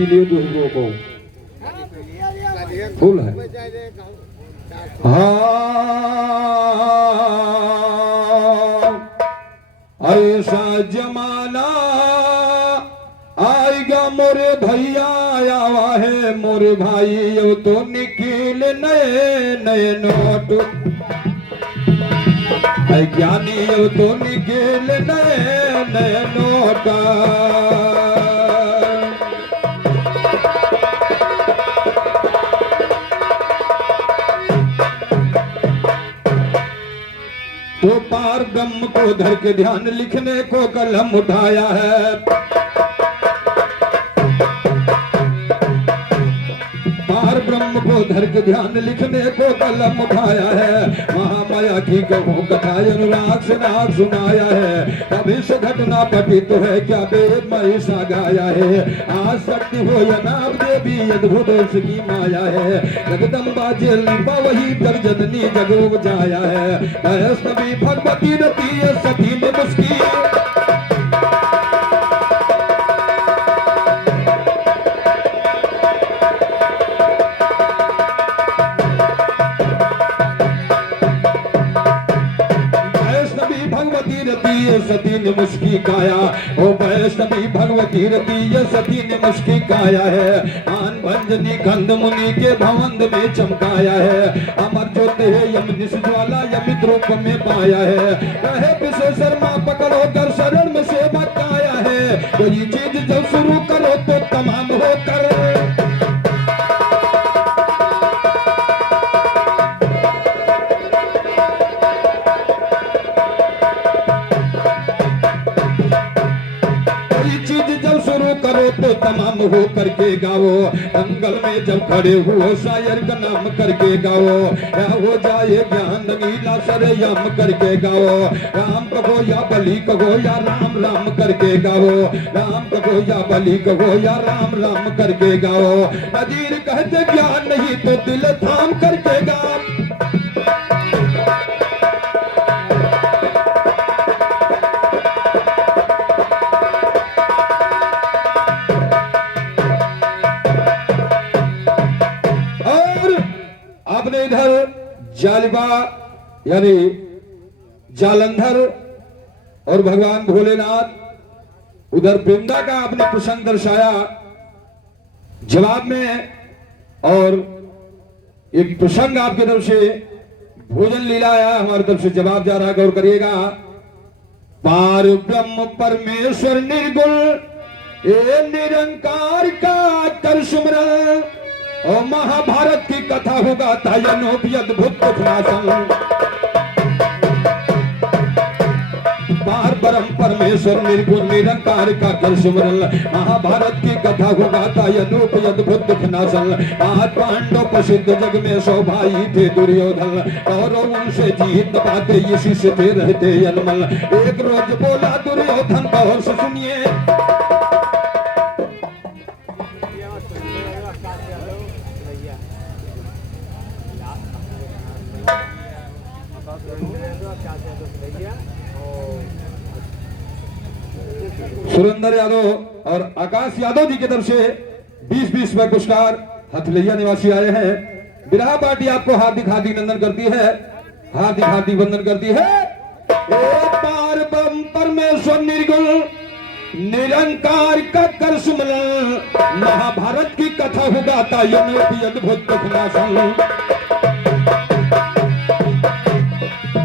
P लिए दूसरों को फूल है। हाँ ऐसा जमाना आएगा मोरे भैया आवा है मोरे भाई यो तो निकल नए नए नोट ज्ञानी यो तो निकल नए नए नोट। तो पार ब्रह्म को धर के ध्यान लिखने को कलम उठाया है। पार ब्रह्म को धर के ध्यान लिखने को कलम उठाया है। महामाया की कहो कथा अनुराग से नाग सुनाया है। भविष्य घटना पठित है क्या वेद महिषा गाया है। आज शक्ति हो या नाम देवी अद्भुत की माया है। जगदम्बा जगदम्बा वही जग जननी जगो जाया है। वैष्णवी भगवती रती है सती में मुस्की सती ने मुस्की काया। ओ वैष्णवी भगवती रती सती ने मुस्की काया है। आन भंजनी गंध मुनि के भवंद में चमकाया है। अमर ज्योति है यमनिश ज्वाला यमित रूप में पाया है। कहे विशेषर मां पकड़ो कर शरण में सेवा काया है। कोई चीज जब शुरू करो तो तमाम हो कर तो तमाम हो करके गाओ। दंगल में जब खड़े हुओ शायर का नाम करके गाओ। या हो जाए ज्ञान नीला सरयम करके गाओ। राम कहो या बलि कहो या राम राम करके गाओ। राम कहो या बलि कहो या राम राम करके गाओ। नजीर कहते ज्ञान नहीं तो दिल थाम करके गाओ। इधर जालिबा यानी जालंधर और भगवान भोलेनाथ उधर वृंदा का आपने प्रसंग दर्शाया जवाब में। और एक प्रसंग आपकी तरफ से भोजन लीला आया हमारी तरफ से जवाब जा रहा गौर करिएगा। पार ब्रह्म परमेश्वर निर्गुण ए निरंकार का कर सुमरन। और महाभारत की कथा होगा तायनो भी अद्भुत पार ब्रह्म परमेश्वर निर्गुण निरंकार का कर सुमरन। महाभारत की कथा होगा तायनो भी अद्भुत नासन। आज पांडव प्रसिद्ध जग में 100 भाई थे दुर्योधन। और उनसे जीत पाते ये शिष्य थे रहते अनमल। एक रोज बोला दुर्योधन और सुनिए सुरेंद्र यादव और आकाश यादव जी की तरफ से 20-20 में पुरस्कार हथलैया निवासी आए हैं। बिरहा पार्टी आपको हार्दिक हार्दिक वंदन करती है। हार्दिक हार्दिक वंदन करती है। पार ब्रह्म परमेश्वर निर्गुण निरंकार का कर सुमरन। महाभारत की कथा होगा तायनो भी अद्भुत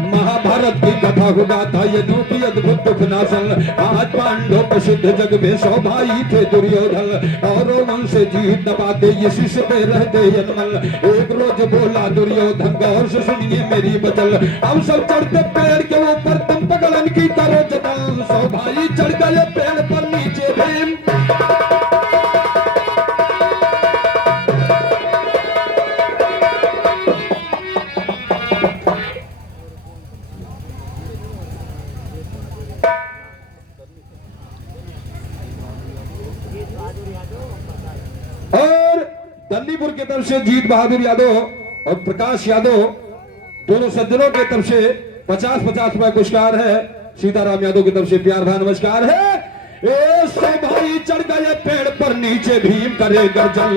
महाभारत की कथा होगा तायनो भी अद्भुत नासन। आज पांडव प्रसिद्ध जग में 100 भाई थे दुर्योधन। और उनसे जीत न पाते ये शिष्य पे रहते अनमल। एक रोज बोला दुर्योधन गौर से सुनिए मेरी बचल। हम सब चढ़ते पेड़ के ऊपर तुम पगलन की करो जतन। 100 भाई चढ़ गए पेड़ पर नीचे भीम। और दन्नीपुर की तरफ से जीत बहादुर यादव और प्रकाश यादव दोनों सज्जनों की तरफ से 50-50 रुपए पुरस्कार है। सीताराम यादव की तरफ से प्यार भरा नमस्कार है। ए सौ भाई चढ़ गए पेड़ पर नीचे भीम करे गर्जन।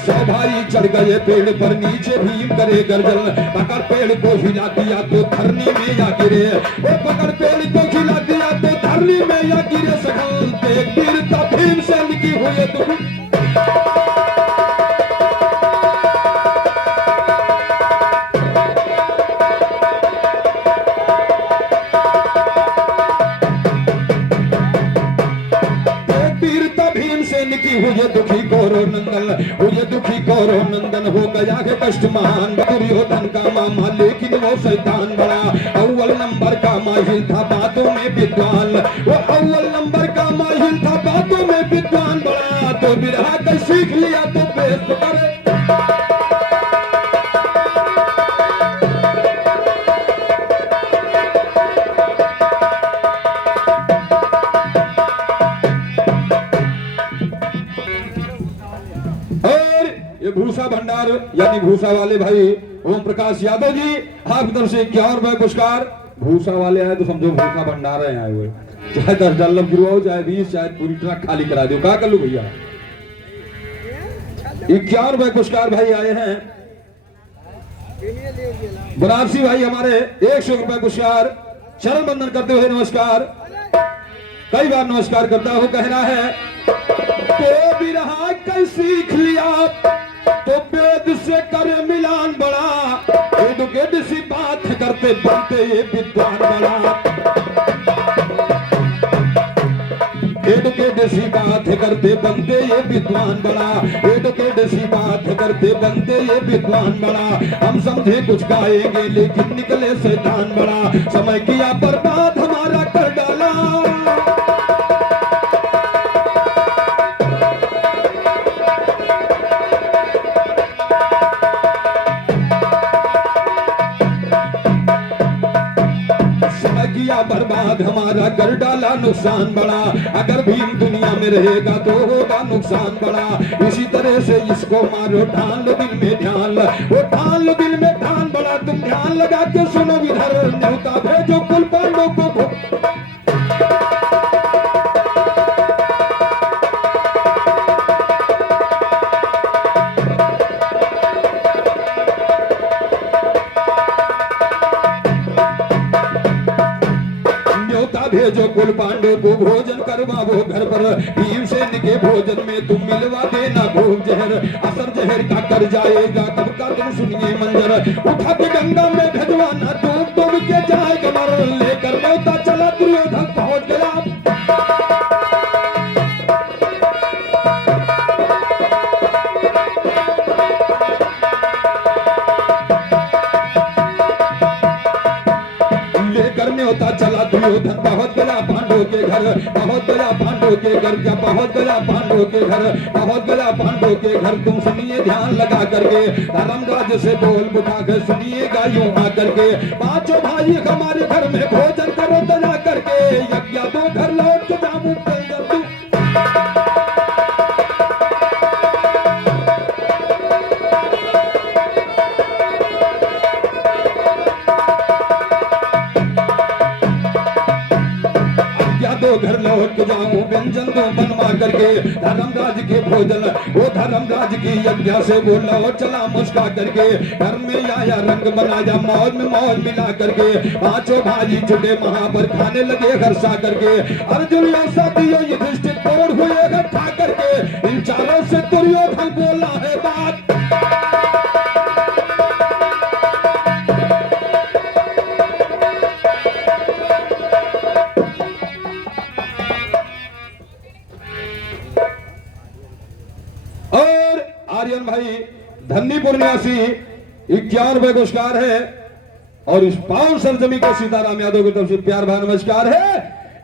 सौ भाई चढ़ गए पेड़ पर नीचे भीम करे गर्जन। पकड़ पेड़ को हिला दिया तो धरनी में या गिरे, वो पकड़ पेड़ को हिला दिया तो धरनी में या गिरे। सखल देख वीरता भीम से लिखी हुई तुम। हुए दुखी कौरव नंदन, हुए दुखी कौरव नंदन। हो गया है कष्ट महान दुर्योधन का मामा, लेकिन वो शैतान बड़ा। अव्वल नंबर का माहिर था बातों में विद्वान, वो अव्वल नंबर का माहिर था बातों में विद्वान बड़ा। तो बिरहा कर सीख लिया तो बेस्ट करे। भूसा भंडार यानी भूसा वाले भाई ओम प्रकाश यादव जी, आपकी तरफ से 51 रुपए पुरस्कार। भूसा वाले आए तो समझो भूसा भंडार आए हुए, चाहे 10 डॉलर गिरवाओ हो, चाहे 20, चाहे पूरी ट्रक खाली करा दो, क्या कर लो भैया। 51 रुपए पुरस्कार भाई आए हैं। बनारसी भाई हमारे 100 रुपए पुरस्कार। चरण बंदन करते हुए नमस्कार, कई बार नमस्कार करता हूं। कहना है तो बिरहा कई सीख लिया तो वेद से करे मिलान बड़ा। एडुकेट सी बात करते बनते ये विद्वान बड़ा। एडुकेट सी बात करते बनते ये विद्वान बड़ा। एडुकेट सी बात करते बनते ये विद्वान बड़ा। हम समझे कुछ गाएंगे लेकिन निकले शैतान बड़ा। समय किया बर्बाद हमारा कर डाला। बर्बाद हमारा कर डाला नुकसान बड़ा। अगर भीम दुनिया में रहेगा तो होगा नुकसान बड़ा। इसी तरह से इसको मारो ठान लो दिल में ध्यान, वो ठान लो दिल में ध्यान बड़ा। तुम ध्यान लगा के सुनो इधर, न्योता भेजो कुल पांडवों को। भेजो कुल पांडव को भोजन करवाओ घर पर। भीमसेन के भोजन में तुम मिलवा देना घोल जहर। असर जहर का कर जाएगा तब का तुम सुनिए मंजर। उठा के गंगा में भेजवाना डूब डूब के जाएगा मर। लेकर न्योता चला दुर्योधन पहुंच गया। न्योता चला दुर्योधन पहुंच गया पांडवों के घर। पहुंच गया पांडवों के घर, क्या पहुंच गया पांडवों के घर। पहुंच गया पांडवों के घर। तुम सुनिए ध्यान लगा करके, धर्मराज से बोल उठा कर सुनिएगा यूं आ करके। पांचों भाई हमारे घर में भोजन करो दया करके। यज्ञ तो घर लौट के जामू तू। घर लौट के जाऊं व्यंजन दो बनवा करके। धर्मराज के भोजन वो धर्मराज की यज्ञ से वो लौट चला मुस्का करके। घर में आया रंग बनाया मौज में मौज मिला करके। पांचों भाई जुटे वहां पर खाने लगे हर्षा करके। अर्जुन साथियों युधिष्ठिर तोड़ हुए इकट्ठा करके। इन चारों से दुर्योधन बोला है बात। आर्यन भाई धन्नीपुर निवासी 51 रुपए पुरस्कार है। और इस पावन सरजमी को सीताराम यादव की तरफ से प्यार भरा नमस्कार है।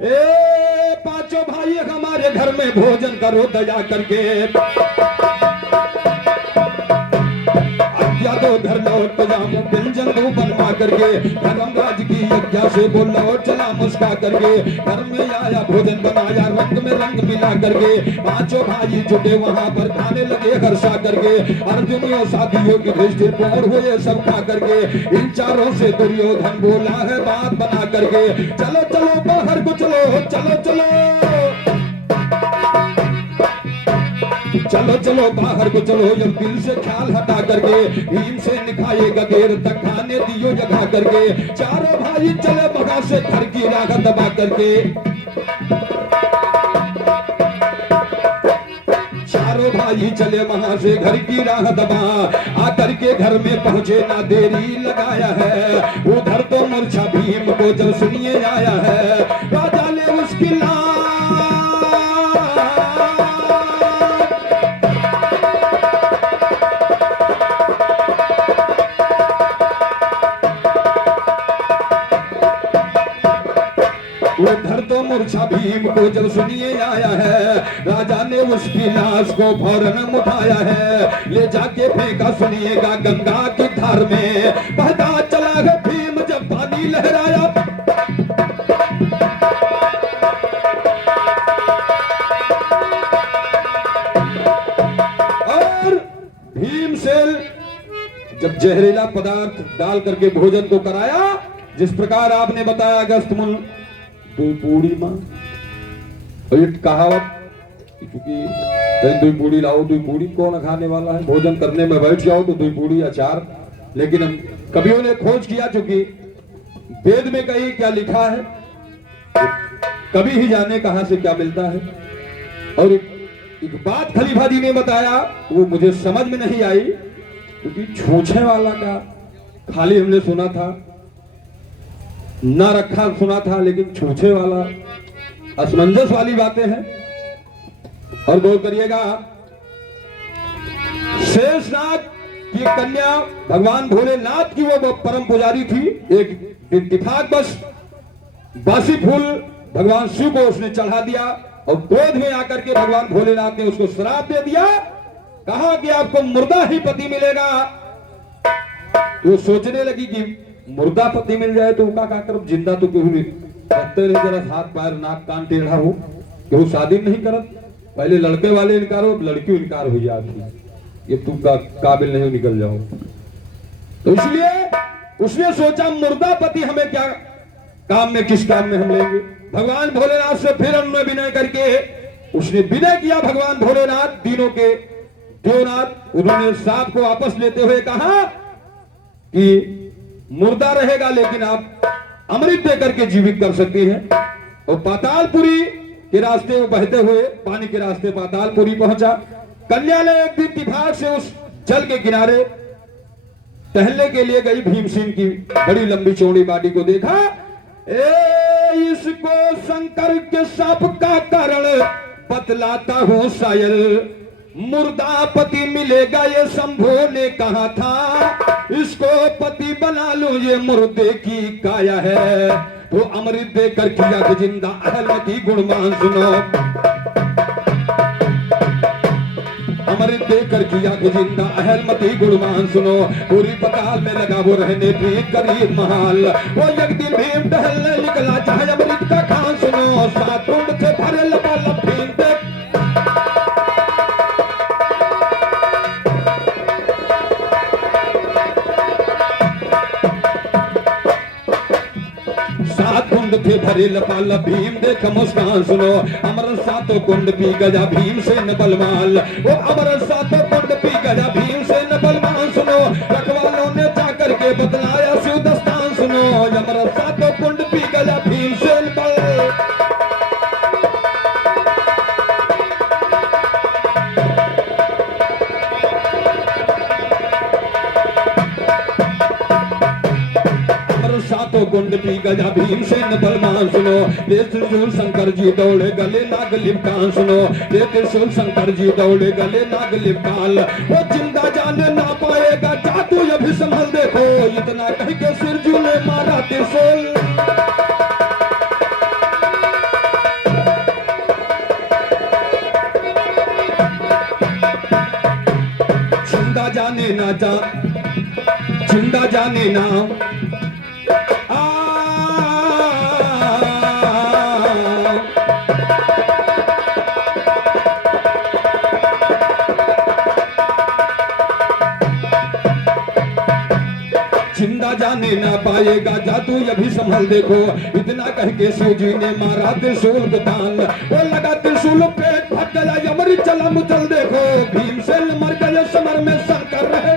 ए पांचों भाई हमारे घर में भोजन करो दया करके। आज्ञा दो घर लौट जाऊं व्यंजन दो बनवा करके, धर्मराज की आज्ञा से वो लौट चला मुस्का करके। घर में आया भोजन बनाया रंग में रंग मिला करके, पांचों भाई जुटे वहां पर खाने लगे हर्षा करके। अर्जुनियों साथियों की दृष्टि पौर हुए सब खा करके। इन चारों से दुर्योधन बोला है बात बना करके, चलो चलो बाहर को चलो, चलो चलो चलो चलो बाहर को चलो, जब दिल से ख्याल हटा करके। भीम से निखाएगा देर तक खाने दियो जगा करके। चारों भाई चले बगा से घर की राह दबा करके। चारों भाई चले वहां से घर की राह दबा आकर के घर में पहुंचे ना देरी लगाया है। उधर तो मूर्छा भीम को जब सुनिए आया है, राजा ने उसकी उधर तो मूर्छा भीम को जब सुनिए आया है, राजा ने उसकी लाश को फौरन उठाया है। ले जाके फेंका सुनिएगा गंगा की धार में, बहता चला है भीम जब पानी लहराया। और भीम से जब जहरीला पदार्थ डाल करके भोजन को कराया, जिस प्रकार आपने बताया अगस्त्यमुनि दुई पूड़ी मां, और कहावत क्योंकि दुई पूड़ी लाओ, दुई पूड़ी कौन खाने वाला है, भोजन करने में बैठ जाओ तो दुई पूड़ी अचार। लेकिन हम कवियों ने खोज किया, चूंकि वेद में कहीं क्या लिखा है कभी ही जाने कहां से क्या मिलता है। और एक बात खलीफा जी ने बताया, वो मुझे समझ में नहीं आई, क्योंकि छूछे वाला का खाली हमने सुना था, ना रखा सुना था, लेकिन छूछे वाला असमंजस वाली बातें हैं। और गौर करिएगा, शेषनाग की कन्या भगवान भोलेनाथ की वो परम पुजारी थी। एक इत्तेफाक बस बासी फूल भगवान शिव को उसने चढ़ा दिया, और क्रोध में आकर के भगवान भोलेनाथ ने उसको श्राप दे दिया, कहा कि आपको मुर्दा ही पति मिलेगा। तो सोचने लगी कि मुर्दा पति मिल जाए तो उनका क्या करब, जिंदा तो क्यों नहीं रखते नहीं, जरा हाथ पैर नाक कान टेढ़ा हो, क्यों शादी नहीं करत। पहले लड़के वाले इनकार हो, लड़की इनकार हो जाती, ये तुम का काबिल नहीं, निकल जाओ। तो इसलिए उसने सोचा मुर्दा पति हमें क्या काम में, किस काम में हम लेंगे। भगवान भोलेनाथ से फिर उन्होंने विनय करके उसने विनय किया। भगवान भोलेनाथ तीनों के देवनाथ, उन्होंने सांप को वापस लेते हुए कहा कि मुर्दा रहेगा लेकिन आप अमृत देकर के जीवित कर सकती हैं। और पातालपुरी के रास्ते वो बहते हुए पानी के रास्ते पातालपुरी पहुंचा। कन्या ने एक दिन इत्तेफाक से उस जल के किनारे टहलने के लिए गई, भीमसेन की बड़ी लंबी चौड़ी बाडी को देखा। इसको शंकर के साप का कारण बतलाता हूं शायर, मुर्दा पति मिलेगा ये शंभो ने कहा था, इसको पति बना लो ये मुर्दे की काया है। तो अमृत देकर किया कि जिंदा अहलमती गुणमान सुनो, अमृत देकर किया कि जिंदा अहलमती गुणमान सुनो। पूरी पताल में लगा वो रहने भी करीब महाल, वो एक दिन भीम टहलने निकला चाहे अमृत का खान सुनो। सात कुंड से भरे लबालब भीम देख, थे भरे लपाल भीम देख मुस्कान सुनो। अमर सातों कुंड पी गया भीम से न बलवाल, वो अमर सातों कुंड पी गया भीम से न बलवान सुनो। रखवालों ने जाकर के बतलाया शिव दस्तान सुनो, अमर सातों कुंड पी गया भीम से न बल। सातों कुंड पी गया भीम से न बलवान सुनो। ये त्रिशूल शंकर जी दौड़े गले नाग लिपकान सुनो, ये त्रिशूल शंकर जी दौड़े गले नाग लिपकान। वो जिंदा जाने ना पाएगा जा तू अभी संभल देखो, इतना कह के सिरजू ने मारा त्रिशूल। जिंदा जाने ना जा जिंदा जाने ना आ जिंदा जाने ना पाएगा जादू ये भी संभल देखो। इतना कह के शिव जी ने मारा त्रिशूल को तान, वो लगा त्रिशूल पेट फट गया यमरी चला मुचल देखो। भीमसेन मर गए समर में शंकर रहे,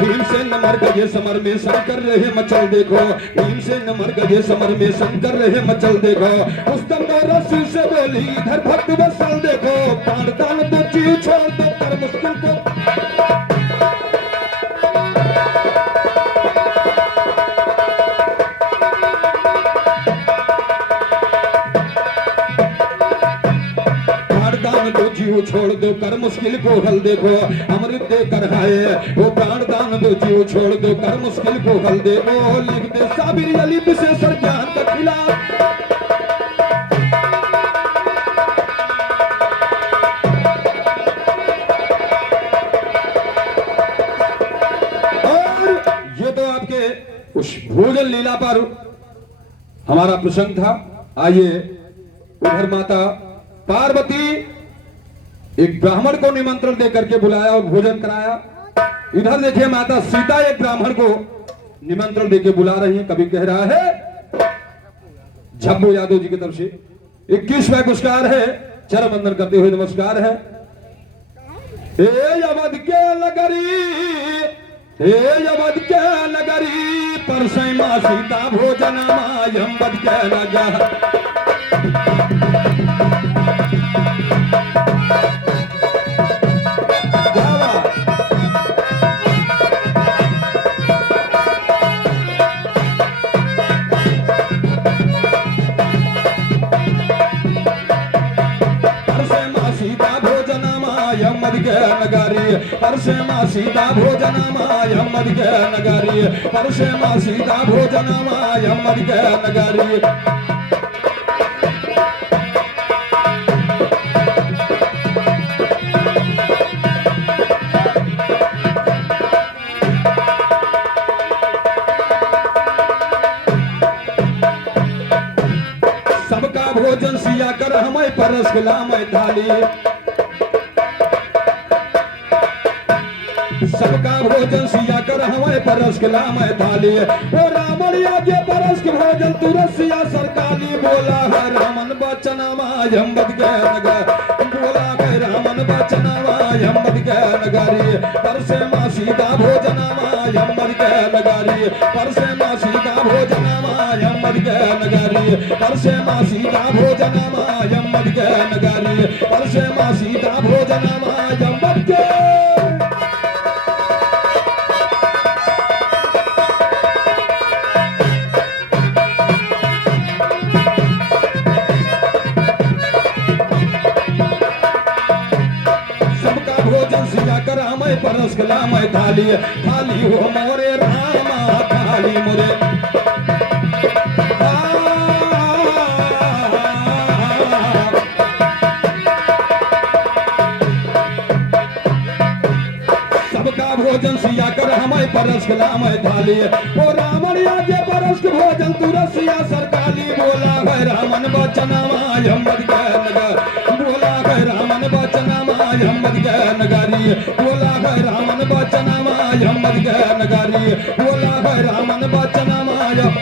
भीमसेन मर गए समर में शंकर रहे मचल देखो। भीमसेन मर गए समर में शंकर रहे मचल देखो। उस दम रस्सी से बोली इधर भक्त बसल देखो। प्राण दान दो जीव छोड़ दो कर मुश्किल को, जीव छोड़ दो कर मुश्किल को हल देखो। अमृत देकर आए वो प्राण दान दो, जीव छोड़ दो कर मुश्किल को हल देखो। लिख दे साबिर अली विशेषर ज्ञान का खिलाफ, और ये तो आपके उस भोजन लीला पर हमारा प्रसंग था। आइए उधर माता पार्वती एक ब्राह्मण को निमंत्रण देकर के बुलाया और भोजन कराया। इधर देखिए माता सीता एक ब्राह्मण को निमंत्रण देके बुला रही है। कभी कह रहा है झब्बू यादव जी की तरफ से 21वां पुरस्कार है, चरण वंदन करते हुए नमस्कार है। हे अवध के नगरी, हे अवध के नगरी, परसै मां सीता भोजन मायम बद के नगर। नगारी परसे मां सीता भोजन मायम मद के नगारी, परसे मां सीता भोजन मायम मद के नगारी। सबका भोजन सिया कर हमें परस खिला मैं थाली, सबका भोजन सिया कर हमें परस खिला मैं थाली। ओ रावण आगे परस के भोजन तुरंत सिया सरकाली। बोला है रामन बचन मायम बद के नगर, बोला है रामन बचन मायम बद के नगारी। परसे मां सीता भोजन मायम बद के नगारी, परसे मां सीता भोजन मायम बद के नगारी, परसे मां सीता भोजन मायम बद के नगारी, परसे मां सीता भोजन मायम बद के। परस खिला मैं थाली, थाली हो मोरे रामा थाली मोरे। सबका भोजन सिया कर हमें परस खिला मैं थाली। ओ रावण आगे परस के भोजन तुरंत सिया सरकाली। बोला है रामन बचन मायम बद के नगर, बोला है रामन बचन मायम बद के नगारी। बोला है रामन बचन मायम बद के नगारी, बोला है रामन बचन मायम।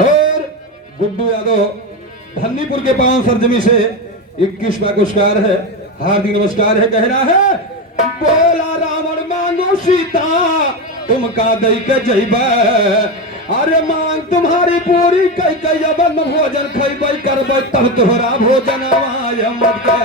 और गुड्डू यादव धन्नीपुर के पावन सरजमी से 21वां पुरस्कार है, हार्दिक नमस्कार है। कह रहा है बोला रावण मांगो सीता तुम का दई के जइबे, अरे मांग तुम्हारी पूरी कई कई अबन भोजन खइबै करबै तब तोहरा भोजन मायम बद के,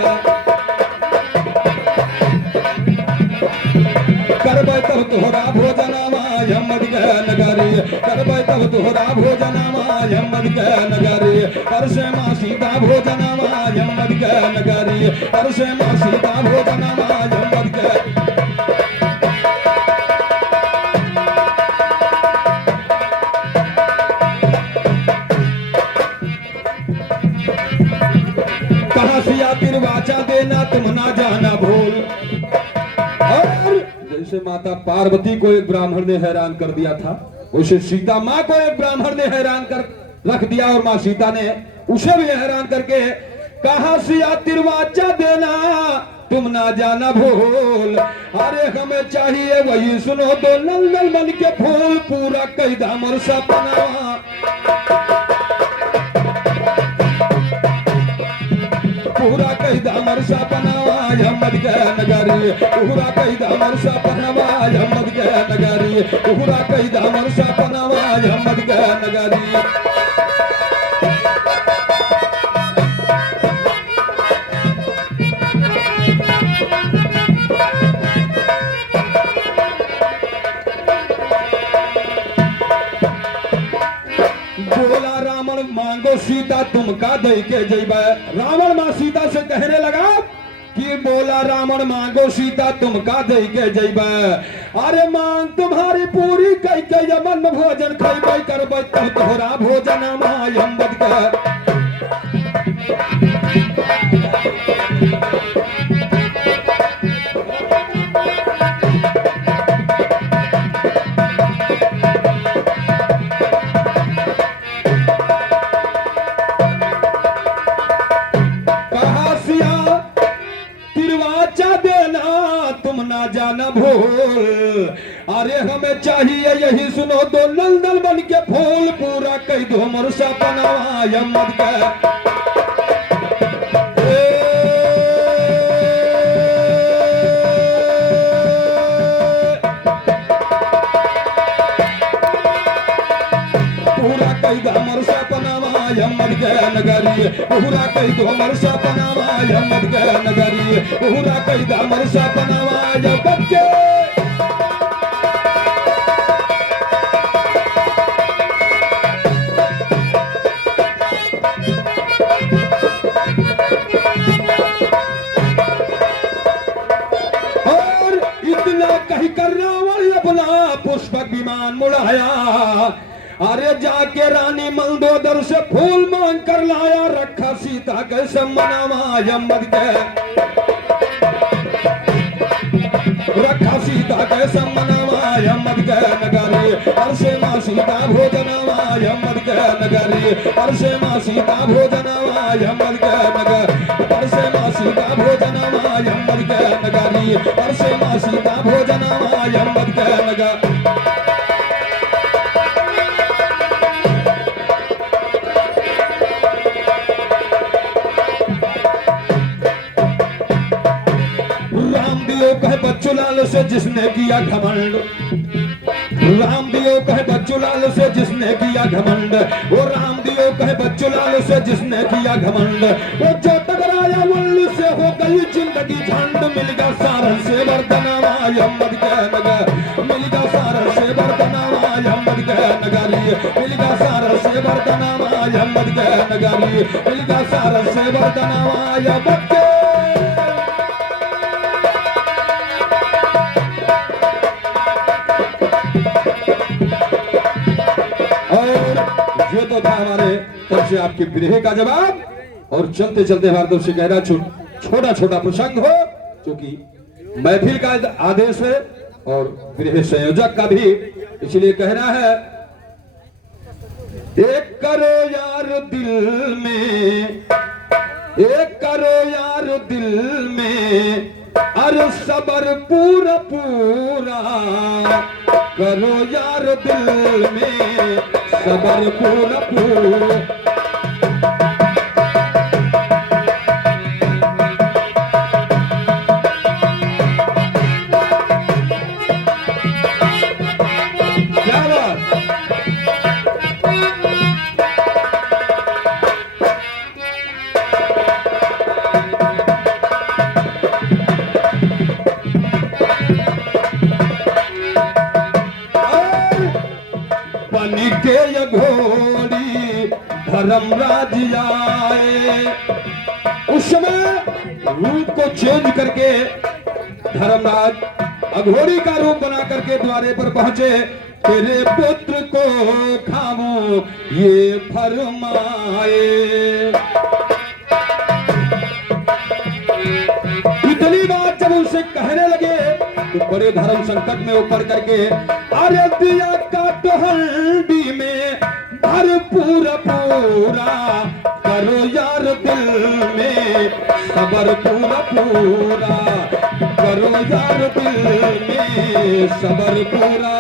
करबै तब तोहरा भोजन मायम बद के नगारी, करबै तब तब तोहरा भोजनमा यमद के नगरी परसे माँ सीता भोजनमा यमद के नगरी परसे माँ सीता भोजनमा यमद के कहा सिया तिरवाचा देना तुम ना जाना भूल। और जैसे माता पार्वती को एक ब्राह्मण ने हैरान कर दिया था उसे सीता माँ को एक ब्राह्मण ने हैरान कर रख दिया और माँ सीता ने उसे भी हैरान करके कहा सिया तिरवाचा देना तुम ना जाना भूल। अरे हमें चाहिए वही सुनो तो नल मन के फूल पूरा कैदा मोर सपना पूरा कैदा मोर सपना यमद के नगरी पूरा कैदा मोर सपना यमद के नगरी पूरा कैदा मोर सपना यमद के नगरी। बोला रावण मांगो सीता तुम का दे के जइबे। रावण मां सीता से कहने लगा कि बोला रावण मांगो सीता तुम का दे के जइबे। अरे मांग तुम्हारी पूरी कई के यमन भोजन खइबे करबे तब तोहरा भोजन मां यमद के तुम ना जाना भूल। अरे हमें चाहिए यही सुनो दो नल बन के फूल पूरा कई दो मोर सपना यमद के पूरा कई दो मोर सपना यमद के नगरी पूरा कई दो मोर सपना यमद के नगरी पूरा कई दो मोर सपना यमद के। और इतना कही कर रावण अपना पुष्पक विमान मुड़ाया। अरे जाके रानी मंदोदर से फूल मांग कर लाया रखा सीता के सम्मनामा यमद के रखा सीता के सम्मनामा यमद के नगरी परसे माँ सीता भोजनामा यमद के नगरी परसे माँ सीता भोजनामा यमद के नगर परसे माँ सीता भोजनामा यमद के नगरी परसे माँ सीता भोजनामा यमद के नगर। कहे बच्चू लाल से जिसने किया घमंड राम दियो कहे बच्चू लाल से जिसने किया घमंड वो राम दियो कहे बच्चू लाल से जिसने किया घमंड वो जो टकराया वल्ल से हो गई जिंदगी झंड मिलगा सारन से बर्दनामा यमद के नगर मिलगा सारन से बर्दनामा यमद के नगरी मिलगा सारन से बर्दनामा यमद के नगरी मिलगा सारन से बर्दनामा यमद के। ये तो था हमारे तरफ से आपके विरह का जवाब। और चलते चलते हमारे तरफ से कहना छोटा छोटा प्रसंग हो क्योंकि महफिल का आदेश है और विरह संयोजक का भी, इसलिए कहना है एक करो यार दिल में एक करो यार दिल में अरे सबर पूरा पूरा करो यार दिल में सबर पूरा पूरा। क्या बात बन के धर्मराज आए। उस समय रूप को चेंज करके धर्मराज अघोरी का रूप बना करके द्वारे पर पहुंचे। तेरे पुत्र को खामो ये फरमाए। इतनी बात जब उनसे कहने लगे तो बड़े धर्म संकट में ऊपर करके अरे दिया का तो हंडी में भरपूर पूरा करो यार दिल में सबर पूरा पूरा करो यार दिल में सबर पूरा।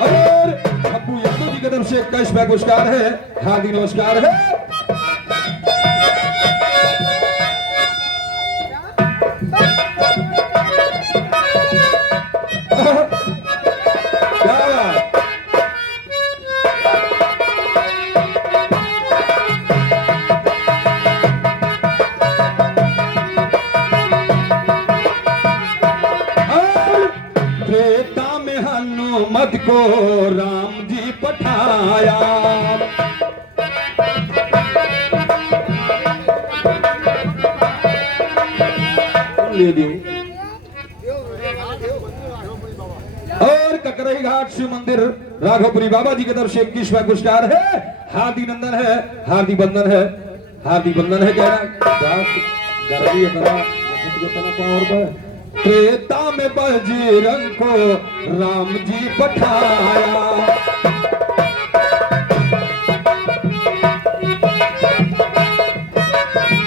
और अब्बू यादव जी की तरफ से कैशबैक पुरस्कार है, हार्दिक नमस्कार है। त्रेता में हनुमत को राम जी पठाया। और ककरई घाट शिव मंदिर राघवपुरी बाबा जी की तरफ से 21वां पुरस्कार है, हार्दिक नंदन है, हार्दिक बंधन है, हार्दिक बंधन है। कह रहा त्रेता में बजरंग को राम जी पठाया।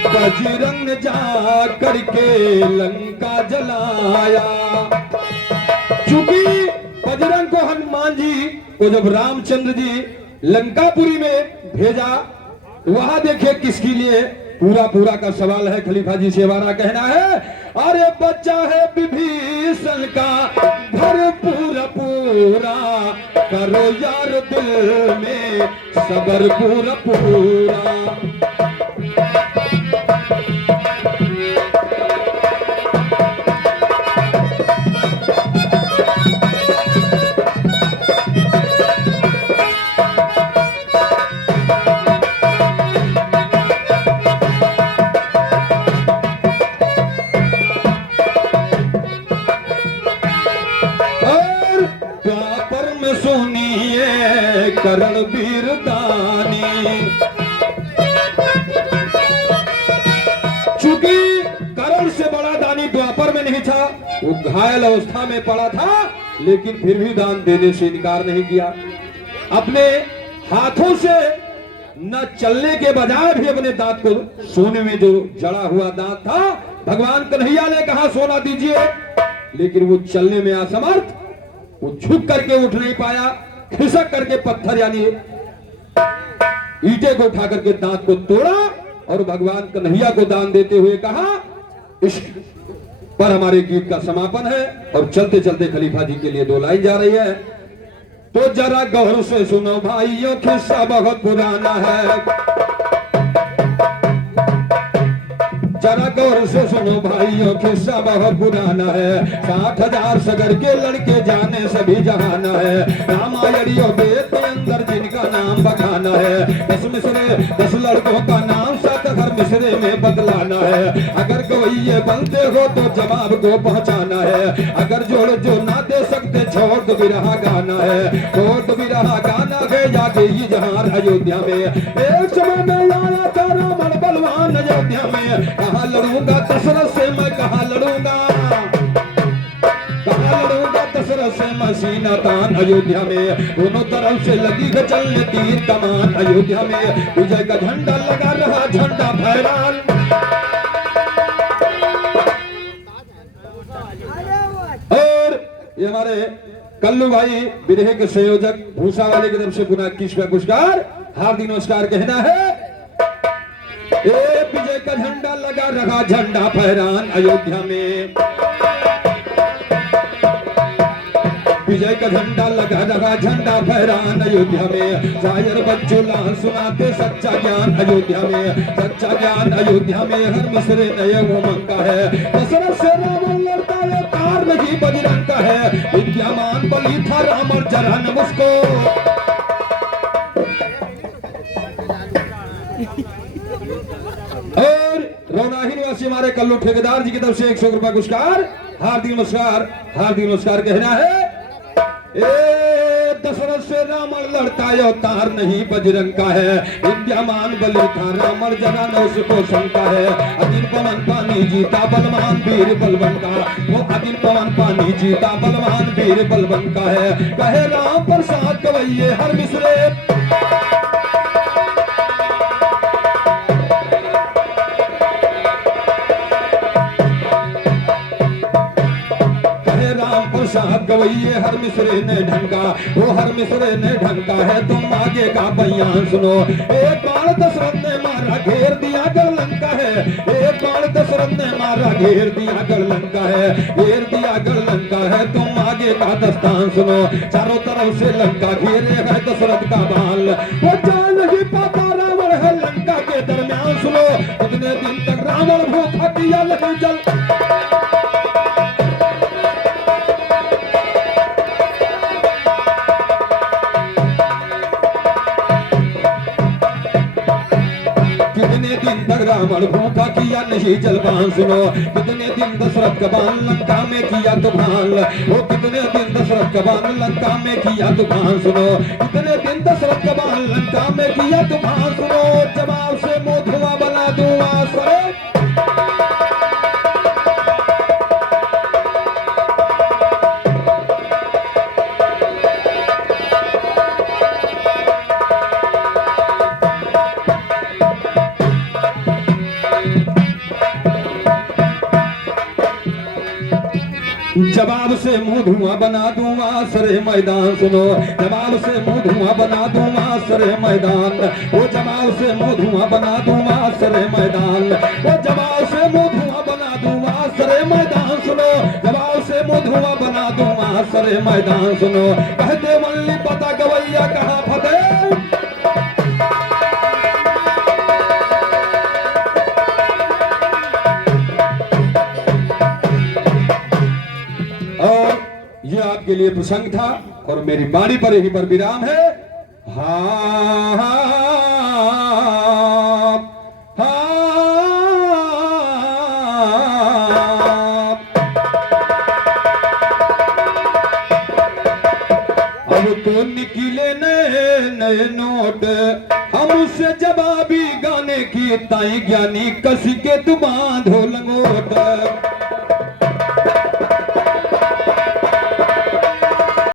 बजरंग ने जा करके लंका जलाया। चूंकि बजरंग को हनुमान जी को जब रामचंद्र जी लंकापुरी में भेजा, वहां देखिए किसके लिए पूरा पूरा का सवाल है। खलीफा जी से हमारा कहना है अरे बच्चा है विभीषण का भरपूर पूरा करो यार दिल में सबर पूरा पूरा। करण वीर दानी। चूंकि करण से बड़ा दानी द्वापर में नहीं था, वो घायल अवस्था में पड़ा था, लेकिन फिर भी दान देने से इनकार नहीं किया। अपने हाथों से न चलने के बजाय भी अपने दांत को, सोने में जो जड़ा हुआ दांत था, भगवान कन्हैया ने कहा सोना दीजिए, लेकिन वो चलने में असमर्थ, वो झुक करके उठ नहीं पाया। खिसक करके पत्थर यानी ईंटे को उठा करके दांत को तोड़ा और भगवान कन्हैया को दान देते हुए कहा इश्क पर हमारे गीत का समापन है। और चलते चलते खलीफा जी के लिए 2 लाइन जा रही है। तो जरा गौर से सुनो भाइयों, किस्सा बहुत पुराना है। जरा गौर से सुनो भाइयों, किस्सा बहुत पुराना है। 60,000 सगर के लड़के जाने सभी जहाना है। रामायणियों वेद के अंदर जिनका नाम बखाना है। 10 मिसरे 10 लड़कों का नाम 7 हर मिसरे में बदलाना है। अगर कोई ये बनते हो तो जवाब को पहुंचाना है। अगर जोड़ जो ना दे सकते छोड़ दो बिरहा गाना है। छोड़ दो बिरहा गाना है जाके ये जहां अयोध्या में। एक समय में आया था रावण बलवान अयोध्या में। कहा लड़ूंगा दशरथ से मैं, कहा लड़ूंगा, कहा लड़ूंगा दशरथ से मैं सीना तान अयोध्या में। दोनों तरफ से लगी चलने तीर कमान अयोध्या में। विजय का झंडा लगा रहा, झंडा फहरान। और ये हमारे कल्लू भाई विदेह के संयोजक भूसा वाले की तरफ से पुनः 21वां पुरस्कार, हार्दिक नमस्कार कहना है। विजय का झंडा लगा रहा, झंडा फहरान अयोध्या में। विजय का झंडा लगा रहा, झंडा फहरान अयोध्या में। शायर बच्चों लाल सुनाते सच्चा ज्ञान अयोध्या में। सच्चा ज्ञान अयोध्या में हर मिसरे नए उमंग का है। दशरथ से रावण लड़ता है अवतार नहीं बजरंग का है, विद्यमान बलि था राम और जरा न मुझको। और रौनाही निवासी हमारे कल्लू ठेकेदार जी की तरफ से 100 रुपया पुरस्कार, हार्दिक नमस्कार, हार्दिक नमस्कार। कहना है ए दशरथ से रावण लड़ता अवतार नहीं बजरंग का है, विद्यमान बलि था रावण जरा न उसको शंका है। अदिन पवन पानी जीता बलवान वीर बलवन का, वो अदिन पवन पानी जीता बलवान वीर बलवन का है। कहे राम प्रसाद गवैये हर मिसरे, प्रसाद गवैये हर मिसरे ने ढंका, वो हर मिसरे ने ढंका है। तुम आगे का बयान सुनो। एक बाण दशरथ ने मारा घेर दिया गढ़ लंका है, एक बाण दशरथ ने मारा घेर दिया गढ़ लंका है, घेर दिया गढ़ लंका है। तुम आगे का दस्तान सुनो। चारों तरफ से लंका घेरे है दशरथ का बाल, वो जा नहीं पाता रावण है लंका के दरमियान। सुनो कितने दिन तक रावण भूखा किया नहीं जल, दिन तक रावण भूखा किया नहीं जलपान। सुनो कितने दिन दशरथ का बाण लंका में किया तूफान, वो कितने दिन दशरथ का बाण लंका में किया तूफान। सुनो कितने दिन दशरथ का बाण लंका में किया तूफान। सुनो जवाब से मुंह धुआं बना दूंगा सरे, जवाब से मुंह धुआं बना दूंगा सरे मैदान। सुनो जवाब से मुंह धुआं बना दूंगा सरे मैदान, वो जवाब से मुंह धुआं बना दूंगा सरे मैदान, वो जवाब से मुंह धुआं बना दूंगा सरे मैदान। सुनो जवाब से मुंह धुआं बना दूंगा सरे मैदान। सुनो कहते मल्ली पता गवैया कहाँ फतेह, ये आपके लिए प्रसंग था और मेरी बारी पर यही पर विराम है। हाँ अब तो निकले नए नए नोट, हम उससे जवाबी गाने की ताई ज्ञानी कसी के तू बांधो लंगोट।